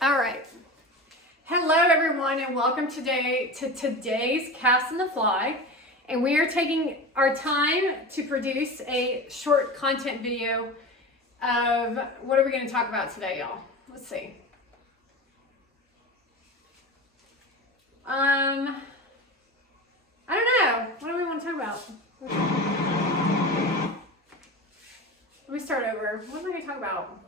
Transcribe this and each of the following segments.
All right. Hello, everyone, and welcome today to today's Cast on the Fly. And we are taking our time to produce a short content video of what are we going to talk about today, y'all? Let's see. I don't know. What do we want to talk about? Let me start over. What am I going to talk about?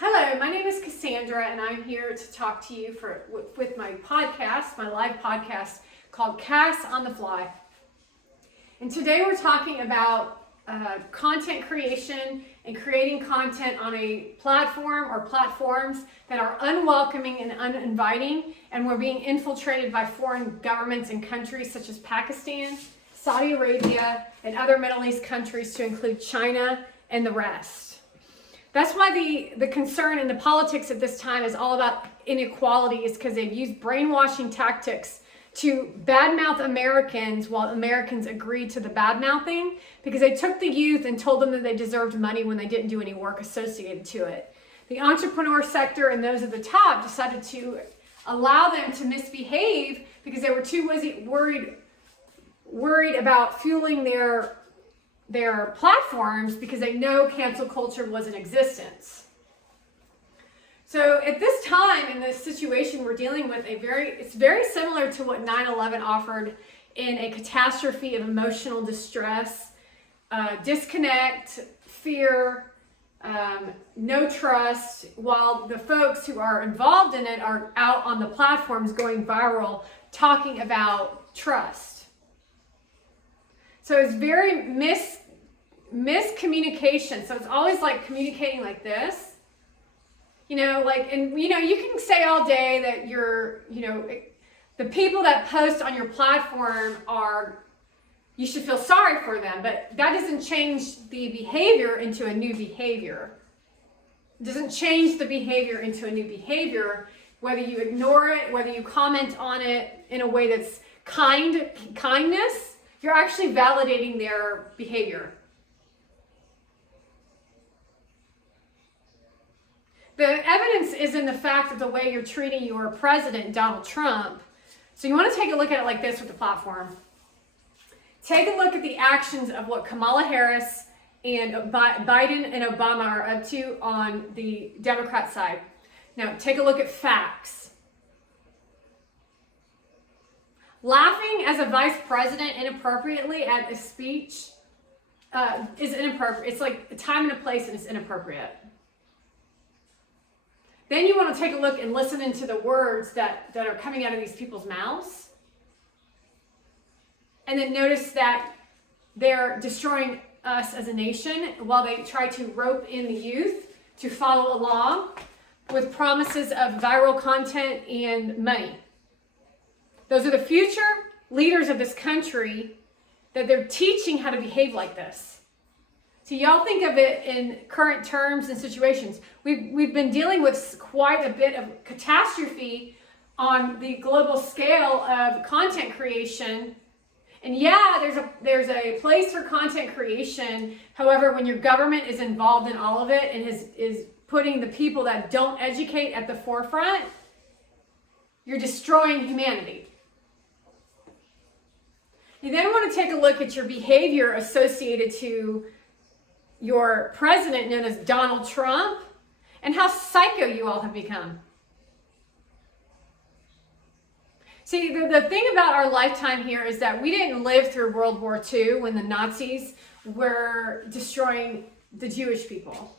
Hello, my name is Cassandra, and I'm here to talk to you with my podcast, my live podcast called Cast on the Fly. And today we're talking about content creation and creating content on a platform or platforms that are unwelcoming and uninviting, and we're being infiltrated by foreign governments and countries such as Pakistan, Saudi Arabia, and other Middle East countries to include China and the rest. That's why the concern in the politics at this time is all about inequality, is because they've used brainwashing tactics to badmouth Americans while Americans agreed to the badmouthing, because they took the youth and told them that they deserved money when they didn't do any work associated to it. The entrepreneur sector and those at the top decided to allow them to misbehave because they were too worried about fueling their platforms, because they know cancel culture was in existence. So at this time, in this situation, we're dealing with it's very similar to what 9/11 offered, in a catastrophe of emotional distress, disconnect, fear, no trust, while the folks who are involved in it are out on the platforms going viral, talking about trust. So it's very miscommunication. So it's always like communicating like this, and you can say all day that the people that post on your platform you should feel sorry for them, but that doesn't change the behavior into a new behavior. It doesn't change the behavior into a new behavior, whether you ignore it, whether you comment on it in a way that's kindness, you're actually validating their behavior. The evidence is in the fact of the way you're treating your president, Donald Trump. So you want to take a look at it like this with the platform. Take a look at the actions of what Kamala Harris and Biden and Obama are up to on the Democrat side. Now, take a look at facts. Laughing as a vice president inappropriately at a speech is inappropriate. It's like a time and a place, and it's inappropriate. Then you want to take a look and listen into the words that are coming out of these people's mouths. And then notice that they're destroying us as a nation while they try to rope in the youth to follow along with promises of viral content and money. Those are the future leaders of this country that they're teaching how to behave like this. So y'all think of it in current terms and situations. We've been dealing with quite a bit of catastrophe on the global scale of content creation. And yeah, there's a place for content creation. However, when your government is involved in all of it and is putting the people that don't educate at the forefront, you're destroying humanity. You then want to take a look at your behavior associated to your president, known as Donald Trump, and how psycho you all have become. See, the thing about our lifetime here is that we didn't live through World War II when the Nazis were destroying the Jewish people.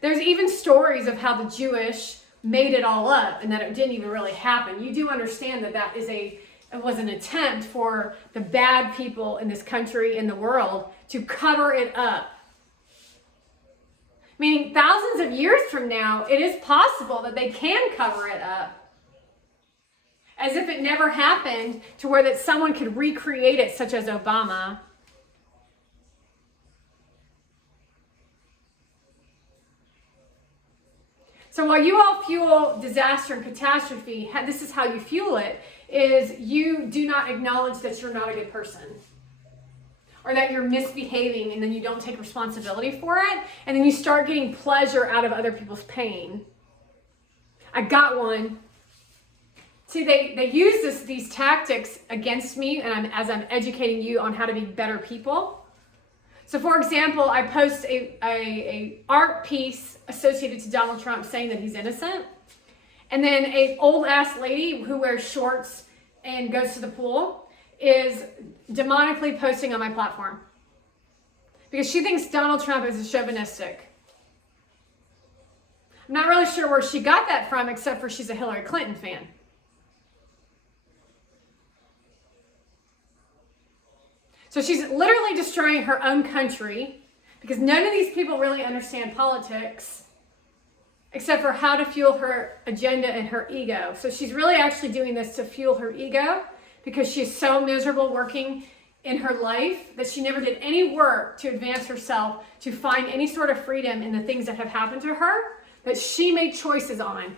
There's even stories of how the Jewish made it all up and that it didn't even really happen. You do understand that it was an attempt for the bad people in this country, in the world, to cover it up. Meaning thousands of years from now, it is possible that they can cover it up as if it never happened, to where that someone could recreate it, such as Obama. So while you all fuel disaster and catastrophe, this is how you fuel it, is you do not acknowledge that you're not a good person. or that you're misbehaving and then you don't take responsibility for it, and then you start getting pleasure out of other people's pain. I got one. See, they use these tactics against me, and as I'm educating you on how to be better people. So, for example, I post a art piece associated to Donald Trump saying that he's innocent, and then an old ass lady who wears shorts and goes to the pool is demonically posting on my platform because she thinks Donald Trump is chauvinistic. I'm not really sure where she got that from, except for she's a Hillary Clinton fan. So she's literally destroying her own country because none of these people really understand politics except for how to fuel her agenda and her ego. So she's really actually doing this to fuel her ego because she's so miserable working in her life that she never did any work to advance herself, to find any sort of freedom in the things that have happened to her that she made choices on.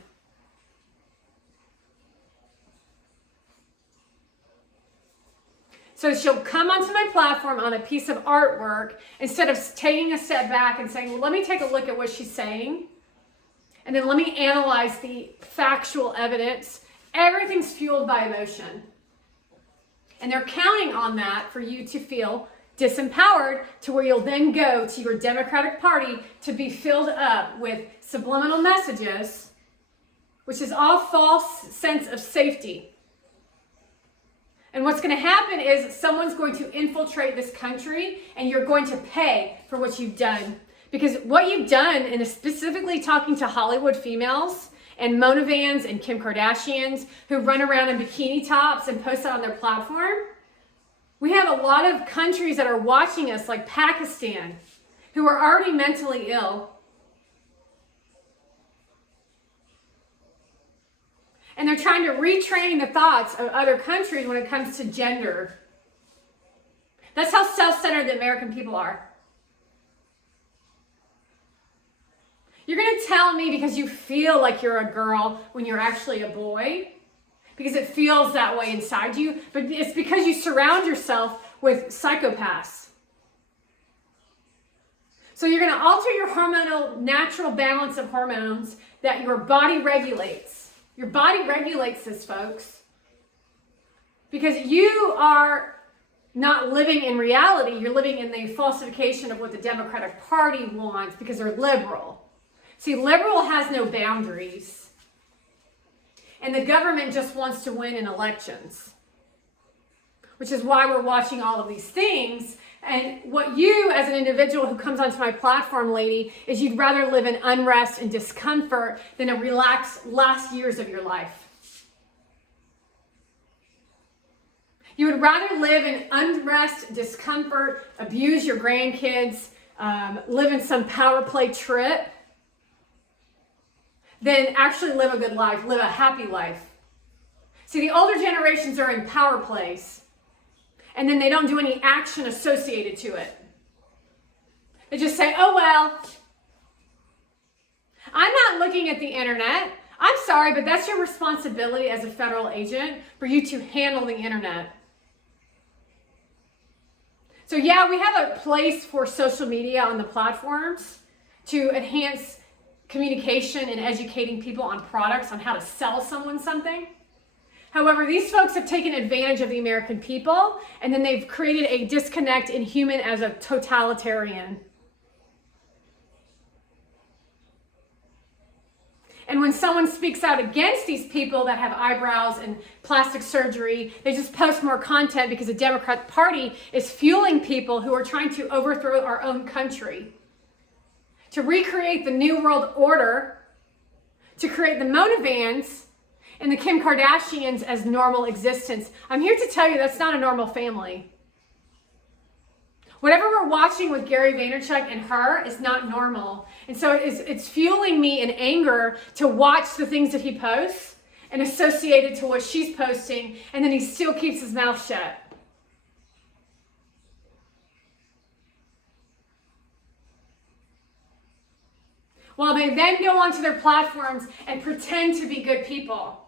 So she'll come onto my platform on a piece of artwork instead of taking a step back and saying, well, let me take a look at what she's saying. And then let me analyze the factual evidence. Everything's fueled by emotion. And they're counting on that for you to feel disempowered, to where you'll then go to your Democratic Party to be filled up with subliminal messages, which is all false sense of safety. And what's going to happen is someone's going to infiltrate this country and you're going to pay for what you've done. Because what you've done, and specifically talking to Hollywood females and Mona Vans and Kim Kardashians who run around in bikini tops and post it on their platform, we have a lot of countries that are watching us, like Pakistan, who are already mentally ill. And they're trying to retrain the thoughts of other countries when it comes to gender. That's how self-centered the American people are. You're going to tell me because you feel like you're a girl when you're actually a boy, because it feels that way inside you, but it's because you surround yourself with psychopaths. So you're going to alter your hormonal, natural balance of hormones that your body regulates. Your body regulates this, folks, because you are not living in reality. You're living in the falsification of what the Democratic Party wants because they're liberal. See, liberal has no boundaries, and the government just wants to win in elections, which is why we're watching all of these things. And what you, as an individual who comes onto my platform, lady, is you'd rather live in unrest and discomfort than a relaxed last years of your life. You would rather live in unrest, discomfort, abuse your grandkids, live in some power play trip, than actually live a good life, live a happy life. See, the older generations are in power plays, and then they don't do any action associated to it. They just say, oh, well, I'm not looking at the internet. I'm sorry, but that's your responsibility as a federal agent for you to handle the internet. So yeah, we have a place for social media on the platforms to enhance communication and educating people on products, on how to sell someone something. However, these folks have taken advantage of the American people, and then they've created a disconnect in human as a totalitarian. And when someone speaks out against these people that have eyebrows and plastic surgery, they just post more content because the Democrat Party is fueling people who are trying to overthrow our own country, to recreate the New World Order, to create the Mona Vans and the Kim Kardashians as normal existence. I'm here to tell you that's not a normal family. Whatever we're watching with Gary Vaynerchuk and her is not normal. And so it's fueling me in anger to watch the things that he posts and associate it to what she's posting, and then he still keeps his mouth shut. While they then go onto their platforms and pretend to be good people,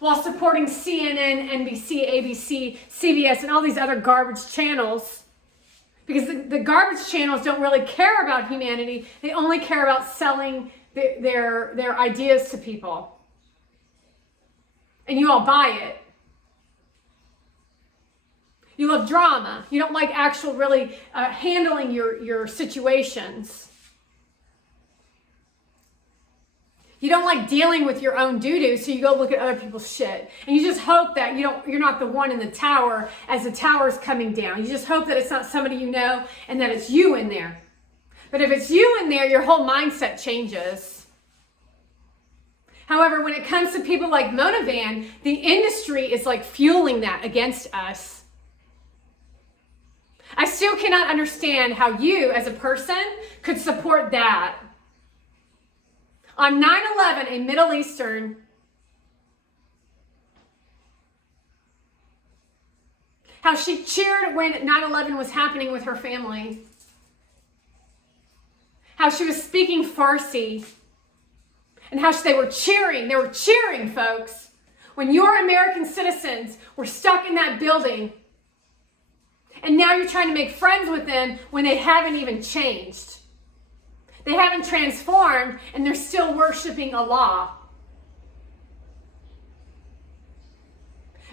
while supporting CNN, NBC, ABC, CBS, and all these other garbage channels Because the garbage channels don't really care about humanity. They only care about selling their ideas to people. And you all buy it. You love drama. You don't like actual really handling your situations. You don't like dealing with your own doo-doo, so you go look at other people's shit. And you just hope that you're not the one in the tower as the tower's coming down. You just hope that it's not somebody you know and that it's you in there. But if it's you in there, your whole mindset changes. However, when it comes to people like Monovan, the industry is like fueling that against us. I still cannot understand how you as a person could support that. On 9/11, a Middle Eastern how she cheered when 9/11 was happening with her family. How she was speaking Farsi. And how they were cheering. They were cheering, folks. When your American citizens were stuck in that building. And now you're trying to make friends with them when they haven't even changed. They haven't transformed, and they're still worshiping Allah.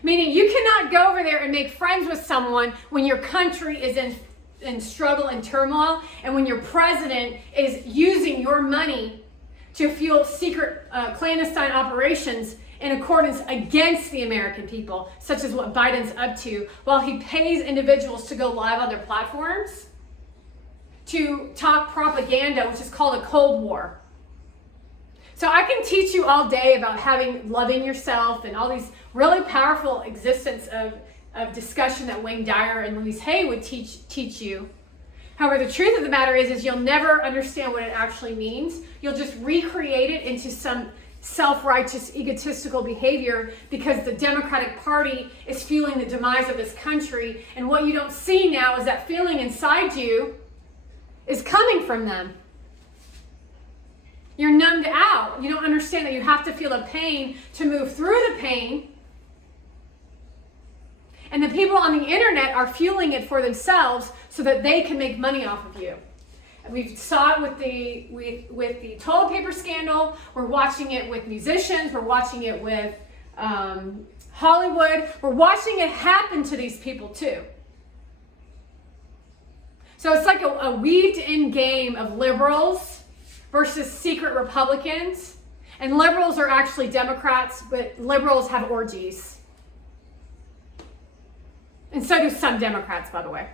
Meaning you cannot go over there and make friends with someone when your country is in struggle and turmoil, and when your president is using your money to fuel secret clandestine operations in accordance against the American people, such as what Biden's up to, while he pays individuals to go live on their platforms to talk propaganda, which is called a Cold War. So I can teach you all day about loving yourself and all these really powerful existence of discussion that Wayne Dyer and Louise Hay would teach you. However, the truth of the matter is you'll never understand what it actually means. You'll just recreate it into some self-righteous, egotistical behavior because the Democratic Party is fueling the demise of this country. And what you don't see now is that feeling inside you is coming from them. You're numbed out. You don't understand that you have to feel the pain to move through the pain. And the people on the internet are fueling it for themselves so that they can make money off of you. And we saw it with the toilet paper scandal. We're watching it with musicians. We're watching it with Hollywood. We're watching it happen to these people too. So it's like a weaved-in game of liberals versus secret Republicans. And liberals are actually Democrats, but liberals have orgies. And so do some Democrats, by the way.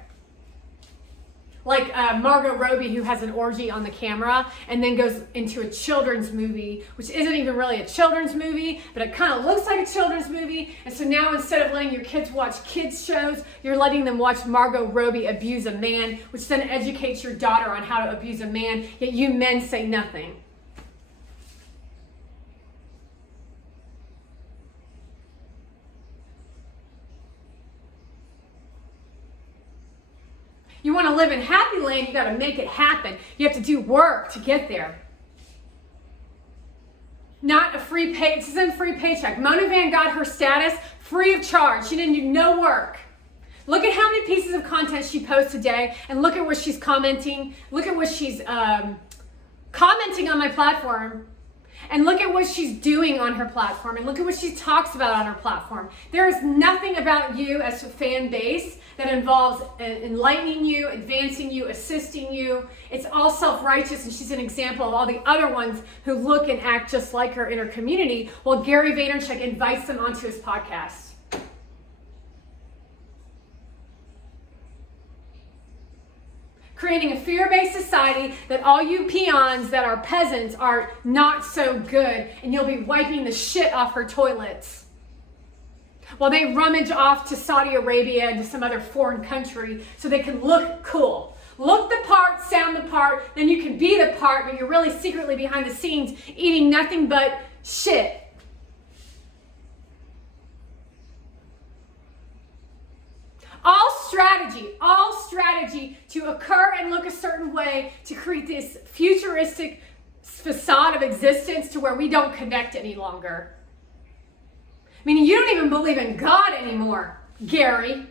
Like Margot Robbie, who has an orgy on the camera and then goes into a children's movie, which isn't even really a children's movie, but it kind of looks like a children's movie. And so now instead of letting your kids watch kids shows, you're letting them watch Margot Robbie abuse a man, which then educates your daughter on how to abuse a man, yet you men say nothing. You want to live in happy land, you got to make it happen. You have to do work to get there. Not a free pay. This isn't a free paycheck. Monovan got her status free of charge. She didn't do no work. Look at how many pieces of content she posts today, and look at what she's commenting. Look at what she's commenting on my platform. And look at what she's doing on her platform. And look at what she talks about on her platform. There is nothing about you as a fan base that involves enlightening you, advancing you, assisting you. It's all self-righteous, and she's an example of all the other ones who look and act just like her in her community, while Gary Vaynerchuk invites them onto his podcast. Creating a fear-based society that all you peons that are peasants are not so good, and you'll be wiping the shit off her toilets while they rummage off to Saudi Arabia and to some other foreign country so they can look cool. Look the part, sound the part, then you can be the part, but you're really secretly behind the scenes eating nothing but shit. All strategy to occur and look a certain way to create this futuristic facade of existence to where we don't connect any longer. Meaning you don't even believe in God anymore, Gary.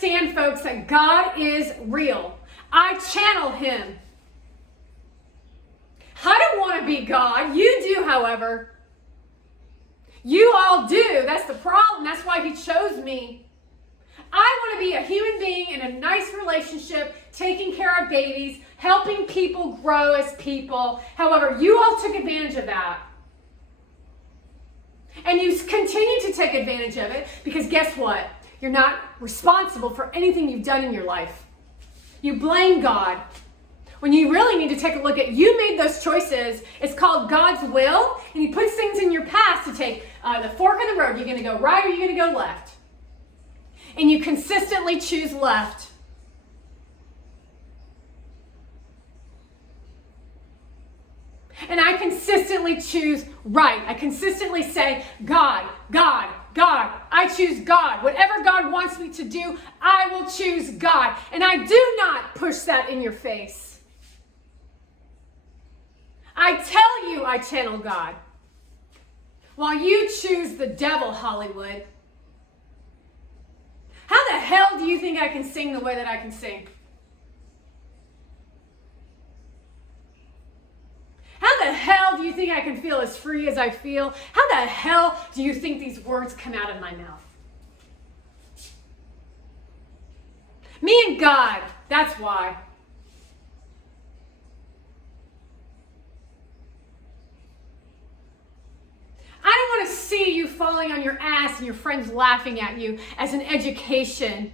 understand, folks, that God is real. I channel him. I don't want to be God. You do, however. You all do. That's the problem. That's why he chose me. I want to be a human being in a nice relationship, taking care of babies, helping people grow as people. However, you all took advantage of that. And you continue to take advantage of it because guess what? You're not responsible for anything you've done in your life. You blame God. When you really need to take a look at, you made those choices. It's called God's will, and he puts things in your past to take the fork in the road. You're going to go right or you're going to go left. And you consistently choose left. And I consistently choose right. I consistently say, God, God, God. I choose God. Whatever God wants me to do, I will choose God. And I do not push that in your face. I tell you I channel God. While you choose the devil, Hollywood. How the hell do you think I can sing the way that I can sing? How the hell do you think I can feel as free as I feel? How the hell do you think these words come out of my mouth? Me and God, that's why. I don't want to see you falling on your ass and your friends laughing at you as an education.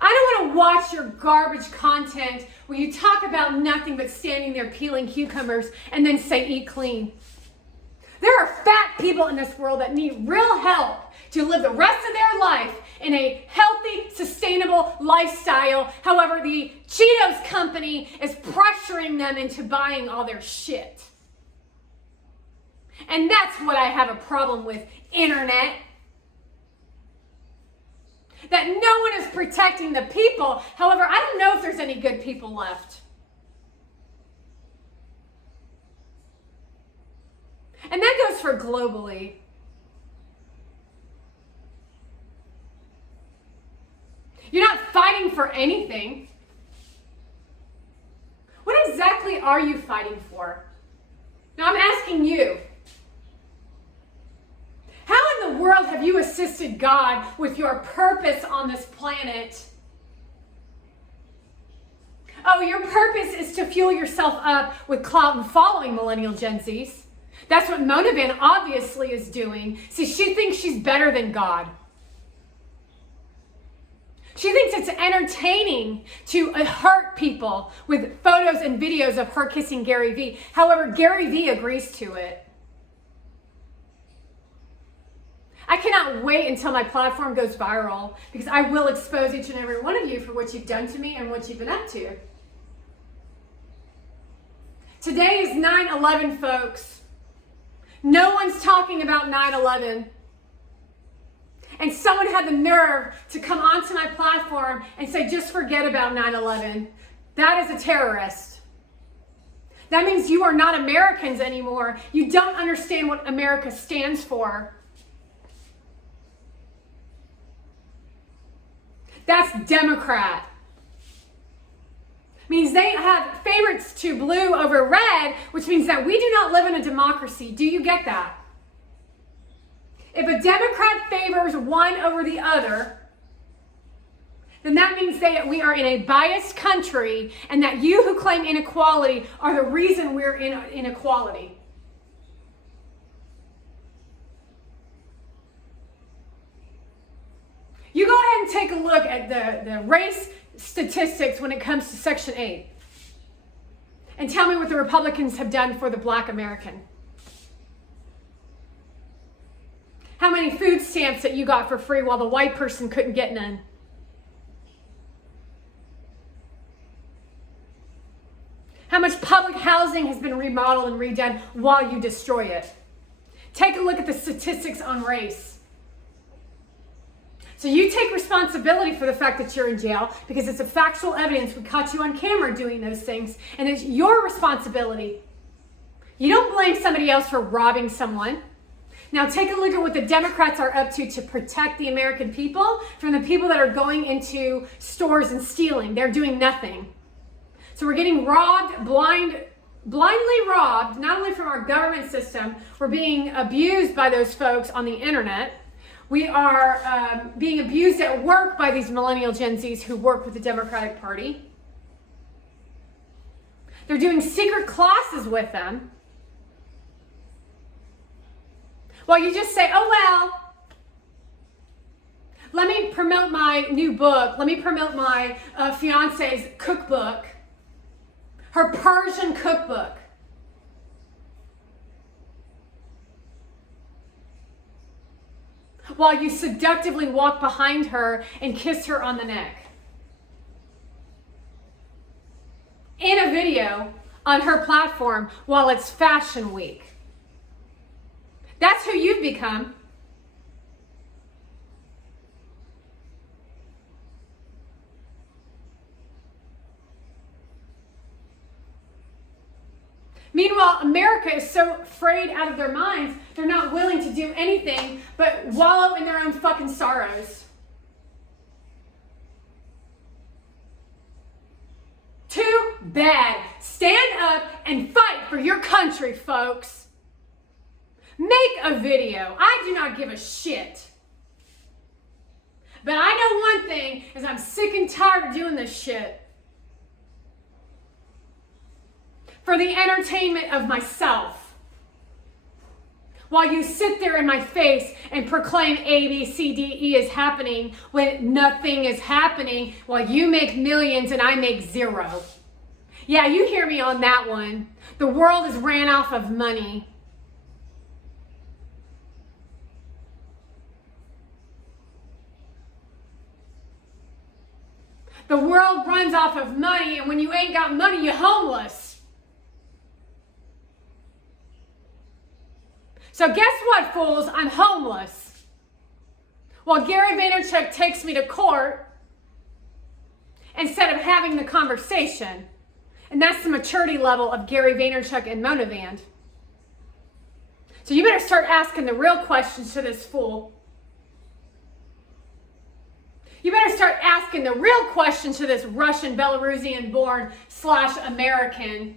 I don't want to watch your garbage content where you talk about nothing but standing there peeling cucumbers and then say, eat clean. There are fat people in this world that need real help to live the rest of their life in a healthy, sustainable lifestyle. However, the Cheetos company is pressuring them into buying all their shit. And that's what I have a problem with, internet. That no one is protecting the people. However, I don't know if there's any good people left. And that goes for globally. You're not fighting for anything. What exactly are you fighting for? Now I'm asking you. How in the world have you assisted God with your purpose on this planet? Oh, your purpose is to fuel yourself up with clout and following millennial Gen Zs. That's what Mona Van obviously is doing. See, she thinks she's better than God. She thinks it's entertaining to hurt people with photos and videos of her kissing Gary Vee. However, Gary Vee agrees to it. I cannot wait until my platform goes viral because I will expose each and every one of you for what you've done to me and what you've been up to. Today is 9/11, folks. No one's talking about 9/11. And someone had the nerve to come onto my platform and say, just forget about 9/11. That is a terrorist. That means you are not Americans anymore. You don't understand what America stands for. That's Democrat. Means they have favorites to blue over red, which means that we do not live in a democracy. Do you get that? If a Democrat favors one over the other, then that means that we are in a biased country and that you who claim inequality are the reason we're in inequality. You go ahead and take a look at the race statistics when it comes to Section 8. And tell me what the Republicans have done for the Black American. How many food stamps that you got for free while the white person couldn't get none? How much public housing has been remodeled and redone while you destroy it? Take a look at the statistics on race. So you take responsibility for the fact that you're in jail because it's a factual evidence. We caught you on camera doing those things, and it's your responsibility. You don't blame somebody else for robbing someone. Now take a look at what the Democrats are up to protect the American people from the people that are going into stores and stealing. They're doing nothing. So we're getting robbed, blindly robbed, not only from our government system, we're being abused by those folks on the internet. We are being abused at work by these millennial Gen Zs who work with the Democratic Party. They're doing secret classes with them. Well, you just say, oh, well, let me promote my new book. Let me promote my fiance's cookbook, her Persian cookbook. While you seductively walk behind her and kiss her on the neck. In a video on her platform while it's Fashion Week. That's who you've become. Meanwhile, America is so afraid out of their minds, they're not willing to do anything but wallow in their own fucking sorrows. Too bad. Stand up and fight for your country, folks. Make a video. I do not give a shit. But I know one thing is I'm sick and tired of doing this shit. For the entertainment of myself. While you sit there in my face and proclaim A, B, C, D, E is happening when nothing is happening, while you make millions and I make zero. Yeah, you hear me on that one. The world is ran off of money. The world runs off of money, and when you ain't got money, you're homeless. So guess what, fools? I'm homeless. While Gary Vaynerchuk takes me to court instead of having the conversation. And that's the maturity level of Gary Vaynerchuk and Monavand. So you better start asking the real questions to this fool. You better start asking the real question to this Russian, Belarusian-born / American.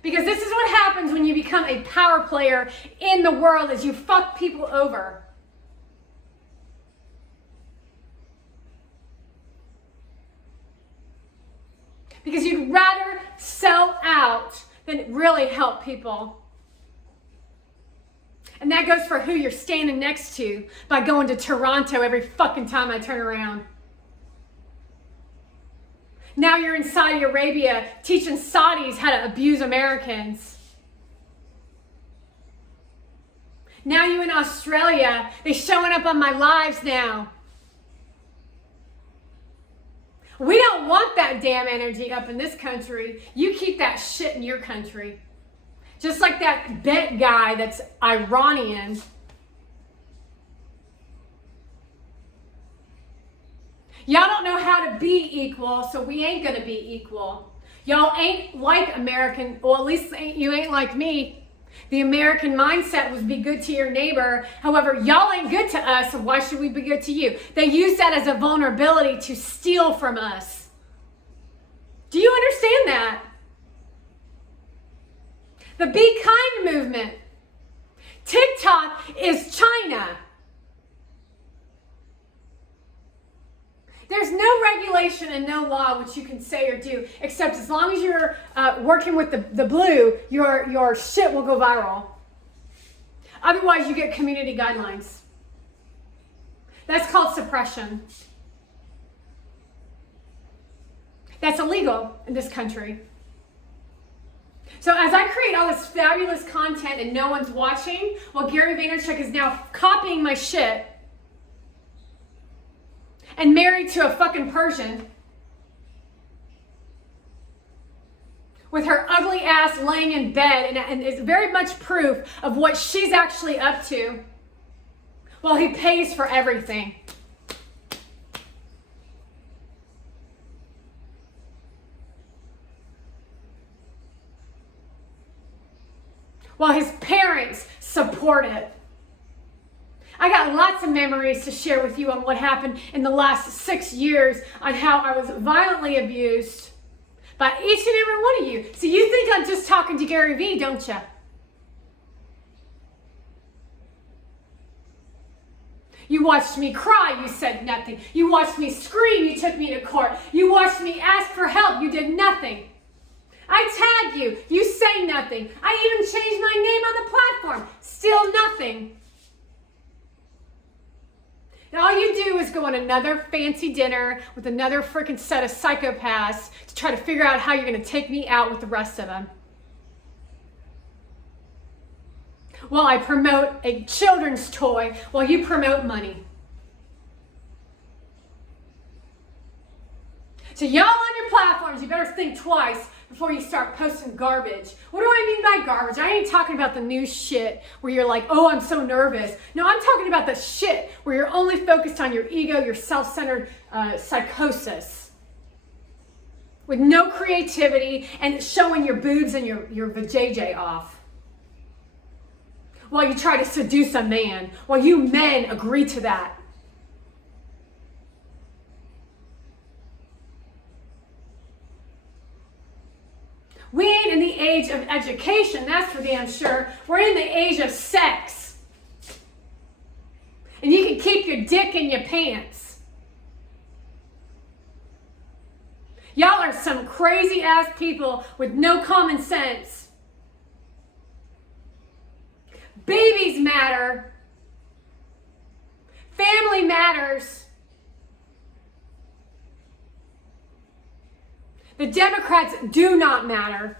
Because this is what happens when you become a power player in the world, is you fuck people over. Because you'd rather sell out than really help people. And that goes for who you're standing next to by going to Toronto every fucking time I turn around. Now you're in Saudi Arabia teaching Saudis how to abuse Americans. Now you in Australia, they're showing up on my lives now. We don't want that damn energy up in this country. You keep that shit in your country. Just like that Bet guy that's Iranian. Y'all don't know how to be equal, so we ain't gonna be equal. Y'all ain't like American, well, at least you ain't like me. The American mindset was be good to your neighbor. However, y'all ain't good to us, so why should we be good to you? They use that as a vulnerability to steal from us. Do you understand that? The Be Kind movement. TikTok is China. There's no regulation and no law which you can say or do, except as long as you're working with the blue, your shit will go viral. Otherwise, you get community guidelines. That's called suppression. That's illegal in this country. So as I create all this fabulous content and no one's watching, well, Gary Vaynerchuk is now copying my shit and married to a fucking Persian with her ugly ass laying in bed, and is very much proof of what she's actually up to while he pays for everything. while his parents support it. I got lots of memories to share with you on what happened in the last 6 years on how I was violently abused by each and every one of you. So you think I'm just talking to Gary Vee, don't you? You watched me cry, you said nothing. You watched me scream, you took me to court. You watched me ask for help, you did nothing. I tagged you, you say nothing. I even changed my name on the platform, still nothing. And all you do is go on another fancy dinner with another freaking set of psychopaths to try to figure out how you're going to take me out with the rest of them. While I promote a children's toy, while you promote money. So y'all on your platforms, you better think twice before you start posting garbage. What do I mean by garbage? I ain't talking about the new shit where you're like, oh, I'm so nervous. No, I'm talking about the shit where you're only focused on your ego, your self-centered psychosis. With no creativity and showing your boobs and your vajayjay off. While you try to seduce a man. While you men agree to that. We ain't in the age of education, that's for damn sure. We're in the age of sex. And you can keep your dick in your pants. Y'all are some crazy ass people with no common sense. Babies matter. Family matters. The Democrats do not matter.